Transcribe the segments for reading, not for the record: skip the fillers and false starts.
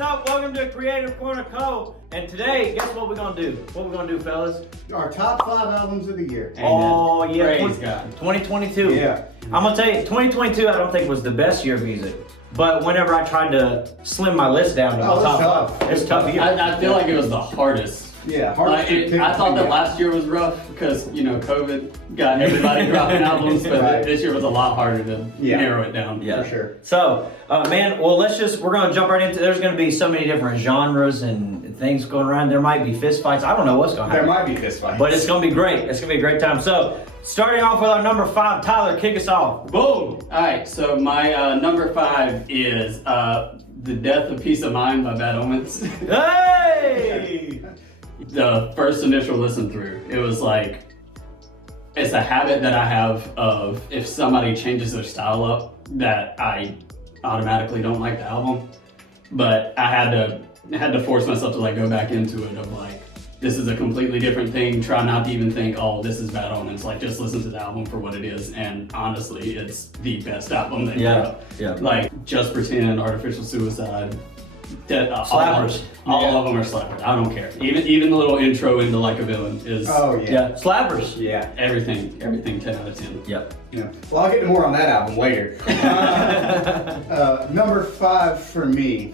what's up? Welcome to Creative Corner Co. And today, guess what we're gonna do? What we're gonna do, fellas? Our top 5 albums of the year. Oh yeah, Praise God. 2022. Yeah. I'm gonna tell you, 2022 I don't think was the best year of music. But whenever I tried to slim my list down to my it's top tough. 5, it's tough year. I feel like it was the hardest. Yeah, hard Like, to pick I thought that between last year was rough because, COVID got everybody dropping albums, but Right. this year was a lot harder to narrow it down. Yeah. for sure. So, man, well, we're gonna jump right into, there's gonna be so many different genres and things going around. There might be fist fights. I don't know what's gonna There happen. might be fist fights. But it's gonna be great. It's gonna be a great time. So, starting off with our number 5, Tyler, kick us off. Boom! All right, so my number 5 is The Death of Peace of Mind by Bad Omens. Hey! The first initial listen through, it was like, it's a habit that I have of if somebody changes their style up, that I automatically don't like the album. But I had to force myself to like go back into it of like, this is a completely different thing. Try not to even think, oh, this is Bad Omens. Like, just listen to the album for what it is. And honestly, it's the best album they put out. Yeah. Like, Just Pretend, Artificial Suicide. Slappers. All of them are slappers. I don't care. Even the little intro into Like a Villain is Oh yeah. Yeah, slappers. Yeah. everything 10 out of 10. Yep. Yeah. Well, I'll get to more on that album later. Number 5 for me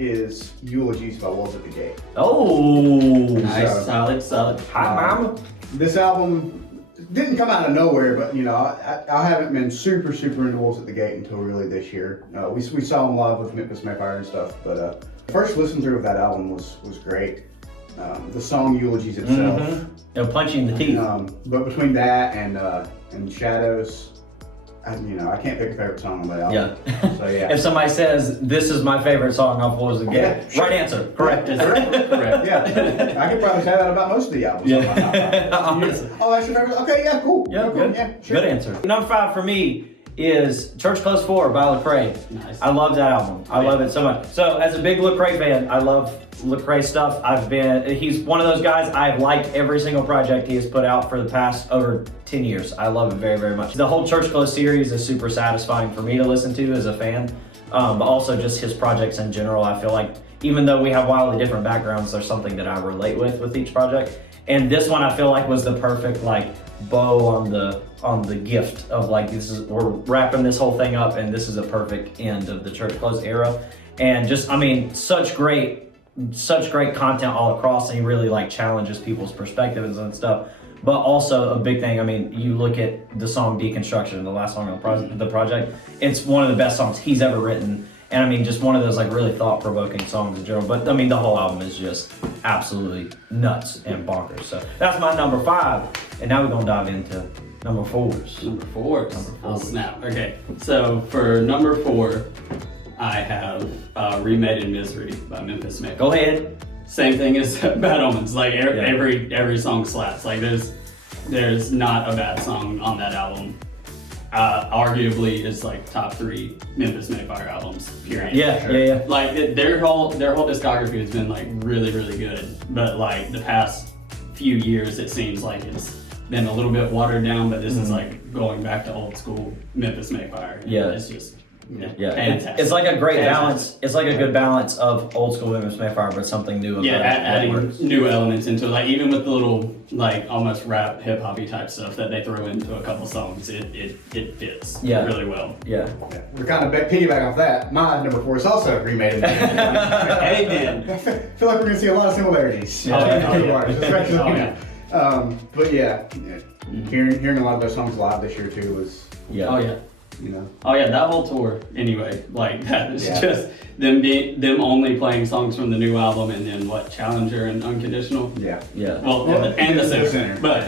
is Eulogies by Wolves at the Gate. Oh, Nice, solid. Hi, mama. This album didn't come out of nowhere, but I haven't been super into Wolves at the Gate until really this year. We saw them live with Memphis Mayfire and stuff, but first listen through of that album was great. The song Eulogies itself, Punching the teeth. but between that and Shadows, I can't pick a favorite song on that album. Yeah. So yeah. If somebody says this is my favorite song off Wolves of the Gate, Yeah, sure. right answer, correct. Correct. Yeah, I could probably say that about most of the albums. Yeah. Honestly. Oh, that's your favorite? Okay, yeah, cool. Yeah, Cool, good. Yeah, sure. Good answer. Number 5 for me is Church Close 4 by Lecrae. Nice. I love that album. I love it so much. So as a big Lecrae fan, I love Lecrae stuff. He's one of those guys, I've liked every single project he has put out for the past over 10 years. I love it very, very much. The whole Church Close series is super satisfying for me to listen to as a fan. But also just his projects in general. I feel like even though we have wildly different backgrounds, there's something that I relate with each project. And this one I feel like was the perfect like bow on the gift of like, we're wrapping this whole thing up and this is a perfect end of the Church Close era. And just, I mean, such great content all across, and he really like challenges people's perspectives and stuff. But also a big thing, I mean, you look at the song Deconstruction, the last song on the project, it's one of the best songs he's ever written. And I mean, just one of those like really thought-provoking songs in general. But I mean, the whole album is just absolutely nuts and bonkers. So that's my number 5. And now we're gonna dive into number 4s. Number 4. Oh, snap. Okay, so for number 4, I have Remade in Misery by Memphis Mayfire. Go ahead. Same thing as Bad Omens. Like every song slaps. Like there's not a bad song on that album. Arguably, it's like top 3 Memphis Mayfire albums. Period. Yeah. Like their whole discography has been like really good. But like the past few years, it seems like it's been a little bit watered down. But this is like going back to old school Memphis Mayfire. Yeah. It's just. Yeah, fantastic. it's like a great balance. Fantastic. It's like a good balance of old school Memphis Mayfire, but something new. Yeah, that adding works. new elements into it. Like even with the little like almost rap hip hoppy type stuff that they throw into a couple songs, it fits really well. Yeah. We're kind of piggyback off that. My number 4 is also Remade in Misery. Amen. I feel like we're gonna see a lot of similarities. But yeah, hearing a lot of those songs live this year too was. Yeah. Oh yeah. Oh yeah, that whole tour. Anyway, like that is just them only playing songs from the new album, and then what, Challenger and Unconditional. Yeah. Well, and the center. But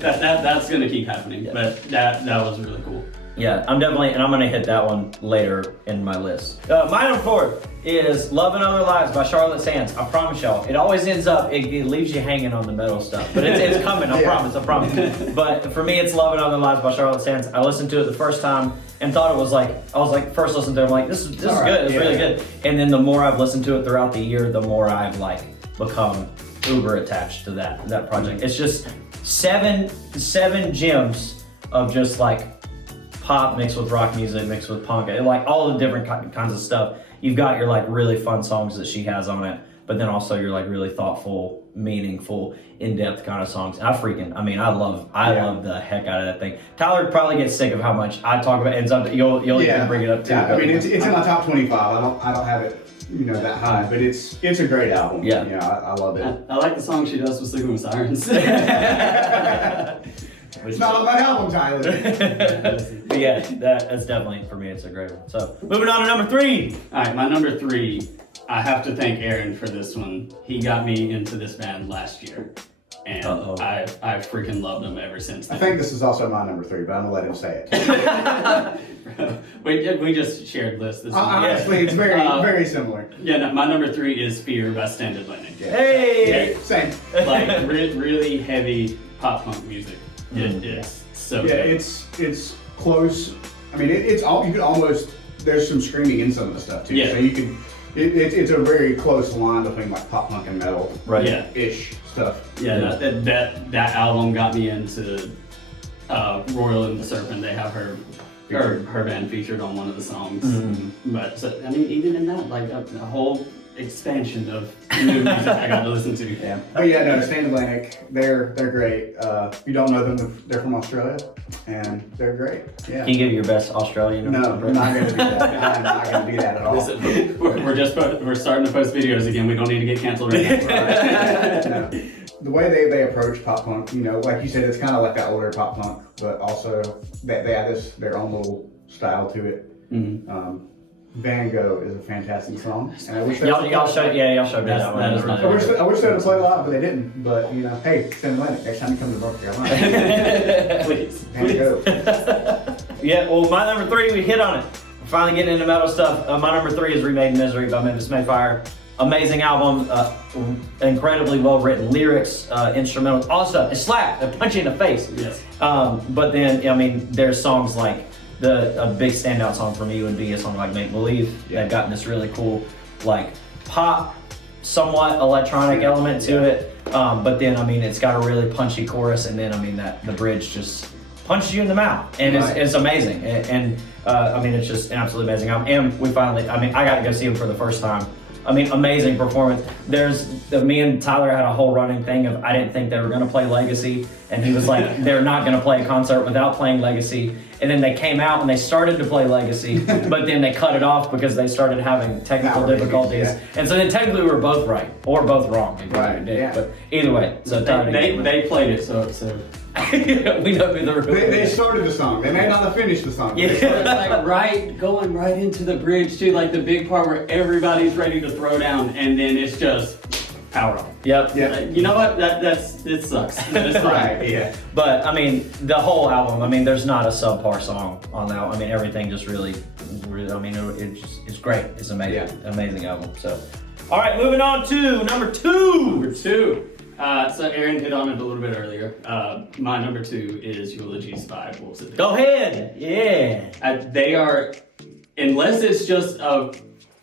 that's gonna keep happening. Yeah. But that was really cool. Yeah, I'm gonna hit that one later in my list. My number 4 is Love and Other Lives by Charlotte Sands. I promise y'all, it always ends up, it leaves you hanging on the metal stuff. But it's coming, I promise. But for me, it's Love and Other Lives by Charlotte Sands. I listened to it the first time and thought it was like, first listen to it, I'm like, this is good, it's really good. And then the more I've listened to it throughout the year, the more I've like become uber attached to that project. It's just seven gems of just like pop mixed with rock music, mixed with punk, like all the different kinds of stuff. You've got your like really fun songs that she has on it, but then also your like really thoughtful, meaningful, in-depth kind of songs. I love the heck out of that thing. Tyler probably gets sick of how much I talk about it, and something you'll even bring it up too. Yeah, I mean it's in my top 25. I don't have it, that high, but it's a great album. Yeah, I love it. I like the song she does with Sleeping with Sirens. It's not on my album, Tyler. But yeah, that's definitely, for me, it's a great one. So, moving on to number 3. All right, my number 3, I have to thank Aaron for this one. He got me into this band last year, and I freaking loved him ever since then. I think this is also my number 3, but I'm gonna let him say it. we just shared lists. Honestly, it's very similar. Yeah, no, my number 3 is Fear by Stand Atlantic. Yeah. Hey! Same. Like really heavy pop punk music. It's so good. It's close. I mean, it's all, you could almost, there's some screaming in some of the stuff too. Yeah. So you can, it's a very close line between like pop punk and metal. Right. Yeah. Ish stuff. Yeah, that album got me into Royal and the Serpent. They have her band featured on one of the songs. Mm-hmm. But so, I mean, even in that, like a whole expansion of new music I got to listen to. Yeah. But yeah, no, Stand Atlantic, they're great. If you don't know them, they're from Australia, and they're great. Yeah. Can you give your best Australian? No, I'm not gonna do that. I'm not gonna do that at all. Listen, we're starting to post videos again. We don't need to get canceled right now. No. The way they approach pop punk, like you said, it's kind of like that older pop punk, but also they add their own little style to it. Mm-hmm. Van Gogh is a fantastic song, and I wish Y'all showed me that one. That is my I wish they would play live, but they didn't. But hey, Stand Atlantic, next time you come to North Carolina, Please. Van Gogh. Yeah, well, my number 3, we hit on it. We're finally getting into metal stuff. My number 3 is Remade in Misery by Memphis Mayfire. Amazing album, incredibly well written lyrics, instrumentals, all stuff. It slapped, it punched you in the face. Yes. But then, I mean, there's songs like a big standout song for me would be a song like Make Believe. They've gotten this really cool, like pop, somewhat electronic element to it. But then, I mean, it's got a really punchy chorus, and then, I mean, the bridge just punches you in the mouth, and it's amazing. And I mean, it's just an absolutely amazing album. And we finally, I mean, I got to go see him for the first time. I mean, amazing performance. Me and Tyler had a whole running thing of I didn't think they were going to play Legacy, and he was like, they're not going to play a concert without playing Legacy. And then they came out and they started to play Legacy, but then they cut it off because they started having technical difficulties. Yeah. And so then technically we were both right, or both wrong. Right, yeah. But either way, so Tyler They played it, so we know who the real They started the song. They may not have finished the song. Yeah. So it's like going right into the bridge too, like the big part where everybody's ready to throw down, and then it's just power on. Yep. Yeah. You know what? It sucks. It's fine. Right. Yeah. But I mean, the whole album. I mean, there's not a subpar song on that. I mean, everything just really. I mean, it's great. It's amazing. Yeah. Amazing album. So, all right, moving on to number 2. Number 2. So Aaron hit on it a little bit earlier. My number 2 is Eulogies by Wolves at the Go ahead. Yeah. They are, unless it's just a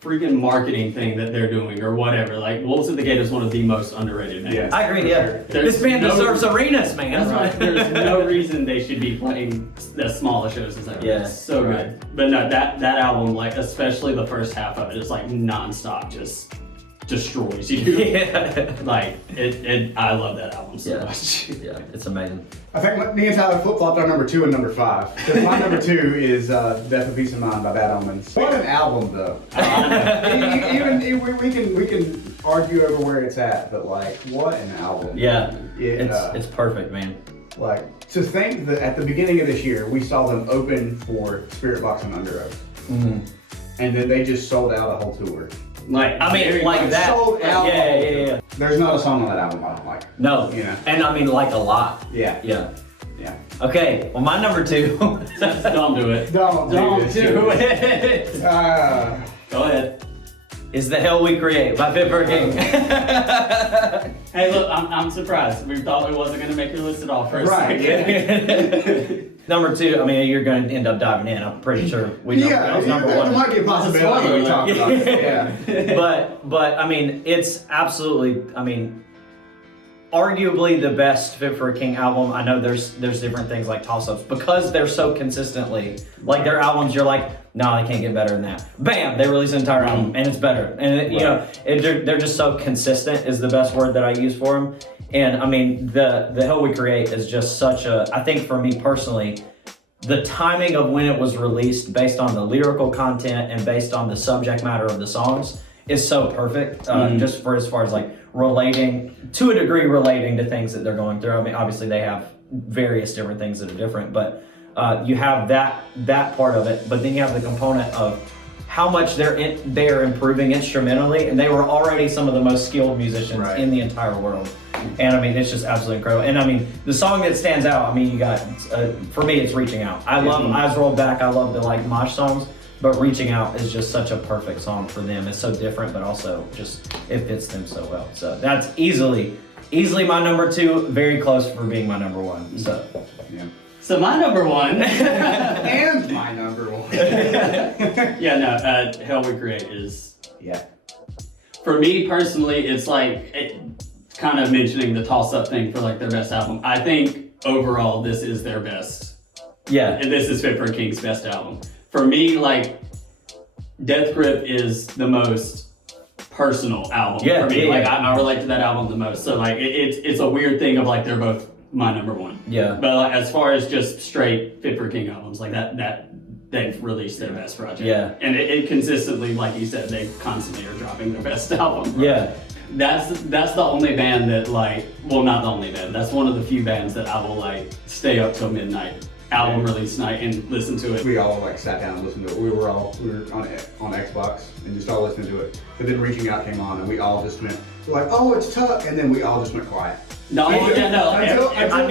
freaking marketing thing that they're doing or whatever. Like Wolves at the Gate is one of the most underrated bands. Yeah. I agree. Yeah. This band deserves arenas, man. That's right. There's no reason they should be playing as small a shows as that. Yeah. It's so good. But no, that album, like especially the first half of it, is like nonstop, just destroys you. Yeah. Like I love that album so Yeah. much. Yeah. It's amazing. I think me and Tyler flip-flopped our number 2 and number 5. Because my number 2 is Death of Peace of Mind by Bad Omens. What an album, though. Even we can argue over where it's at, but like, what an album. Yeah. It's perfect, man. Like, to think that at the beginning of this year, we saw them open for Spirit Box and Under Oath. Mm-hmm. And then they just sold out a whole tour. Like I mean, like that. Sold out. Yeah. There's not a song on that album I don't like. No. Yeah. And I mean, like a lot. Yeah. Yeah. Yeah. Okay. Well, my number 2. Don't do it. Don't do do it. Go ahead. Is The Hell We Create by Fit for a King. Hey, look, I'm surprised. We thought it wasn't going to make your list at all for a Right, second. Number 2, I mean, you're going to end up diving in. I'm pretty sure we know that was number 1. There might be a possibility we talk about it. Yeah. But I mean, it's absolutely, I mean, arguably the best Fit for a King album. I know there's different things like toss-ups because they're so consistently, like their albums, you're like, no, they can't get better than that. Bam, they release an entire album and it's better. And you know, they're just so consistent is the best word that I use for them. And I mean, the Hell We Create is just such a, I think for me personally, the timing of when it was released based on the lyrical content and based on the subject matter of the songs is so perfect, just for as far as like relating, to a degree relating to things that they're going through. I mean, obviously they have various different things that are different, but you have that part of it, but then you have the component of how much they're improving instrumentally, and they were already some of the most skilled musicians in the entire world. And I mean, it's just absolutely incredible. And I mean, the song that stands out, I mean, you got, for me, it's Reaching Out. I love Eyes Rolled Back. I love the like mosh songs, but Reaching Out is just such a perfect song for them. It's so different, but also just, it fits them so well. So that's easily my number 2, very close for being my number 1. So, Yeah. So my number 1. And my number 1. Yeah, no, Hell We Create is, Yeah. for me personally, it's like, kind of mentioning the toss-up thing for like their best album. I think overall this is their best. yeah. And this is Fit for a King's best album. For me, like, Death Grip is the most personal album for me. Like, I relate to that album the most. So like, it's a weird thing of like, they're both my number 1. Yeah. But like, as far as just straight Fit for a King albums, like that they've released their best project. Yeah. And it consistently, like you said, they constantly are dropping their best album. Yeah. That's the only band that like, well, not the only band. That's one of the few bands that I will like stay up till midnight, album release night, and listen to it. We all like sat down and listened to it. We were on Xbox and just all listening to it. But then Reaching Out came on and we all just went, we're like, oh, it's Tuck, and then we all just went quiet. No, I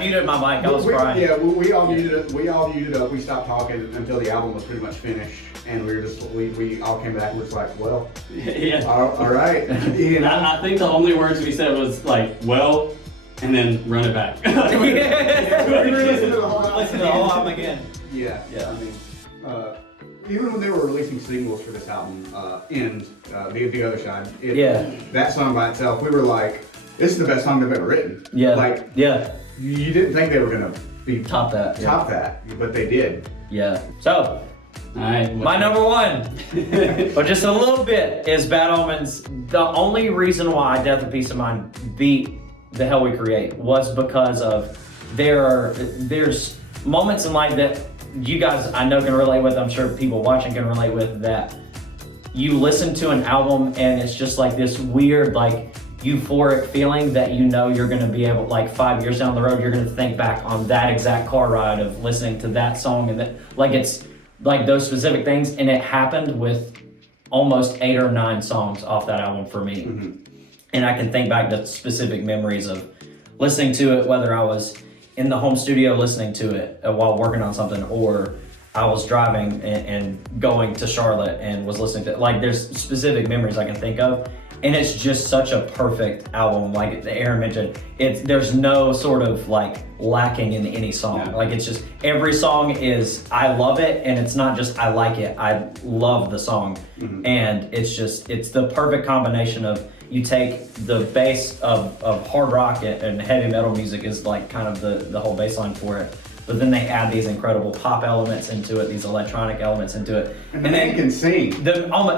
muted my mic. I was crying. Yeah, we all muted it. We all muted up. We stopped talking until the album was pretty much finished, and we were just we all came back and was like, well, yeah. all right. You know? I think the only words we said was like, well, and then run it back. We listened to the whole album. Listen to the whole album again. Yeah. Yeah. I mean, even when they were releasing singles for this album, and the other side, that song by itself, we were like, this is the best song they've ever written. Yeah. Like, you didn't think they were gonna be Top that. but they did. Yeah. So, All right. my number 1, but just a little bit, is Bad Omens. The only reason why Death and Peace of Mind beat the Hell We Create was because of there's moments in life that you guys I know can relate with. I'm sure people watching can relate with, that you listen to an album and it's just like this weird like euphoric feeling that you know you're going to be able, like 5 years down the road, you're going to think back on that exact car ride of listening to that song, and that like it's like those specific things. And it happened with almost 8 or 9 songs off that album for me. And I can think back to specific memories of listening to it, whether I was in the home studio listening to it while working on something, or I was driving and going to Charlotte and was listening to it. Like, there's specific memories I can think of. And it's just such a perfect album. Like Aaron mentioned, there's no sort of like lacking in any song. Yeah. Like, it's just, every song is, I love it, and it's not just I like it, I love the song. And it's the perfect combination of, you take the bass of hard rock and heavy metal music is like kind of the whole bass line for it. But then they add these incredible pop elements into it, these electronic elements into it. And the man can sing.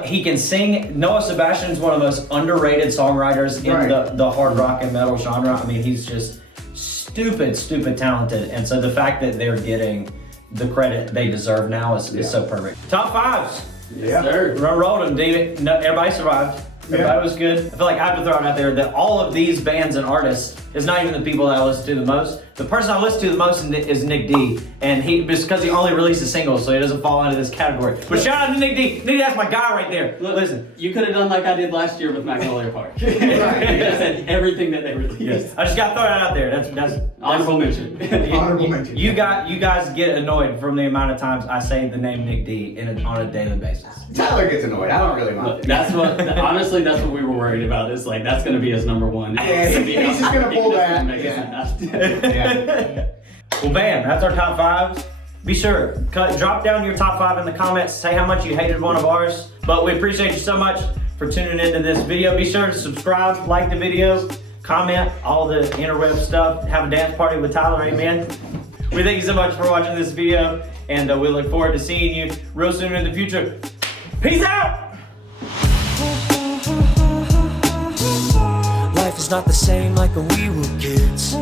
He can sing. Noah Sebastian's one of the most underrated songwriters in the hard rock and metal genre. I mean, he's just stupid talented. And so the fact that they're getting the credit they deserve now is so perfect. Top 5s. Yeah. Rolled them, David. No, everybody survived. Everybody was good. I feel like I have to throw it out there that all of these bands and artists is not even the people that I listen to the most. The person I listen to the most is Nick D, and because he only releases singles, so he doesn't fall into this category. But shout out to Nick D. Nick, that's my guy right there. Look, listen, you could have done like I did last year with Magnolia Park. You could have said everything that they released. yes, I just got to throw that out there. That's Honorable mention. Honorable mention. You guys get annoyed from the amount of times I say the name Nick D on a daily basis. Tyler gets annoyed. I don't really mind. That's what we were worried about. Is like, that's going to be his number 1. Yeah, he's just going to pull that. Yeah. Well, bam, that's our top 5s. Be sure, drop down your top 5 in the comments. Say how much you hated one of ours. But we appreciate you so much for tuning into this video. Be sure to subscribe, like the videos, comment all the interweb stuff, have a dance party with Tyler, amen. We thank you so much for watching this video, and we look forward to seeing you real soon in the future. Peace out! Life is not the same like when we were kids.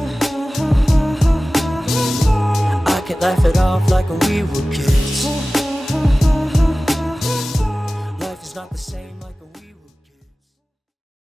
I can't laugh it off like when we were kids.